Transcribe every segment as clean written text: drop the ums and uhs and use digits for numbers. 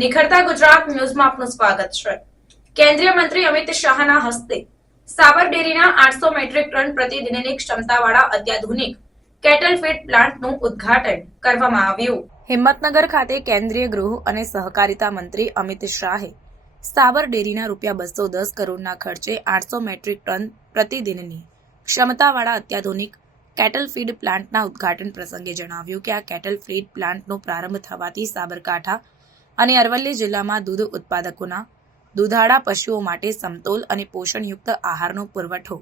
નિખરતા ગુજરાત ન્યૂઝમાં આપનું સ્વાગત છે। કેન્દ્રીય મંત્રી અમિત શાહના હસ્તે સાબર ડેરીના 800 મેટ્રિક ટન પ્રતિદિનની ક્ષમતાવાળા અત્યાધુનિક કેટલ ફીડ પ્લાન્ટનું ઉદ્ઘાટન કરવામાં આવ્યું। હિંમતનગર ખાતે કેન્દ્રીય ગૃહ અને સહકારિતા મંત્રી અમિત શાહે સાબર ડેરીના ₹210 કરોડના ખર્ચે 800 મેટ્રિક ટન પ્રતિદિનની ક્ષમતાવાળા અત્યાધુનિક કેટલ ફીડ પ્લાન્ટના ઉદ્ઘાટન પ્રસંગે જણાવ્યું કે આ કેટલ ફીડ પ્લાન્ટનો પ્રારંભ થવાથી સાબરકાંઠા અને અરવલ્લી જિલ્લામાં દૂધ ઉત્પાદકોના દૂધાળા પશુઓ માટે સમતોલ અને પોષણયુક્ત આહારનો પુરવઠો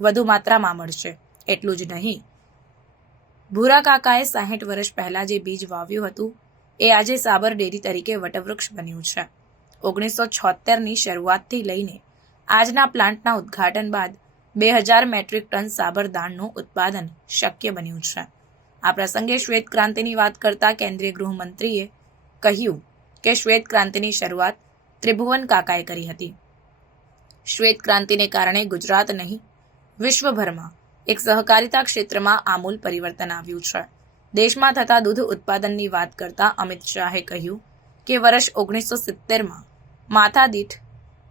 વધુ માત્રામાં મળશે। એટલું જ નહીં, ભૂરા કાકાએ 60 વર્ષ પહેલા જે બીજ વાવ્યું હતું એ આજે સાબર ડેરી તરીકે વટવૃક્ષ બન્યું છે। 1976ની શરૂઆતથી લઈને આજના પ્લાન્ટના ઉદ્ઘાટન બાદ 2000 મેટ્રિક ટન સાબર દાણનું ઉત્પાદન શક્ય બન્યું છે। આ પ્રસંગે શ્વેત ક્રાંતિની વાત કરતા કેન્દ્રીય ગૃહમંત્રીએ કહ્યું કે શ્વેત ક્રાંતિની શરૂઆત ત્રિભુવન કાકાએ કરી હતી। શ્વેત ક્રાંતિને કારણે ગુજરાત નહીં, વિશ્વભરમાં એક સહકારિતા ક્ષેત્રમાં આમૂલ પરિવર્તન આવ્યું છે। દેશમાં થતા દૂધ ઉત્પાદનની વાત કરતા અમિત શાહે કહ્યું કે વર્ષ 1970માં માથાદીઠ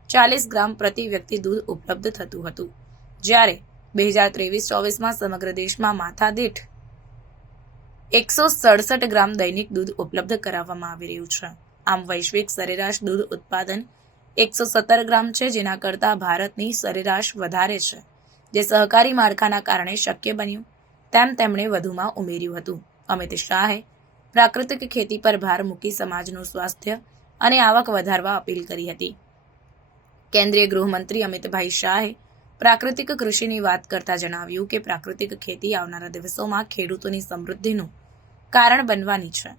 40 ગ્રામ પ્રતિ વ્યક્તિ દૂધ ઉપલબ્ધ થતું હતું, જ્યારે 2023-24માં સમગ્ર દેશમાં માથાદીઠ 167 ગ્રામ દૈનિક દૂધ ઉપલબ્ધ કરાવવામાં આવી રહ્યું છે। આમ વૈશ્વિક સરેરાશ દૂધ ઉત્પાદન 117 ગ્રામ છે, જેના કરતાં ભારતની સરેરાશ વધારે છે, જે સહકારી માળખાના કારણે શક્ય બન્યું, તેમ તેમણે વધુમાં ઉમેર્યું હતું। અમિત શાહે પ્રાકૃતિક ખેતી પર ભાર મૂકી સમાજનું સ્વાસ્થ્ય અને આવક વધારવા અપીલ કરી હતી। કેન્દ્રીય ગૃહમંત્રી અમિતભાઈ શાહે પ્રાકૃતિક કૃષિની વાત કરતા જણાવ્યું કે પ્રાકૃતિક ખેતી આવનારા દિવસોમાં ખેડૂતોની સમૃદ્ધિનું કારણ બનવાની છે।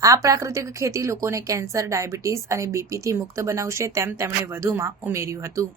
આ પ્રાકૃતિક ખેતી લોકોને કેન્સર, ડાયાબિટીસ અને બીપીથી મુક્ત બનાવશે, તેમ તેમણે વધુમાં ઉમેર્યું હતું।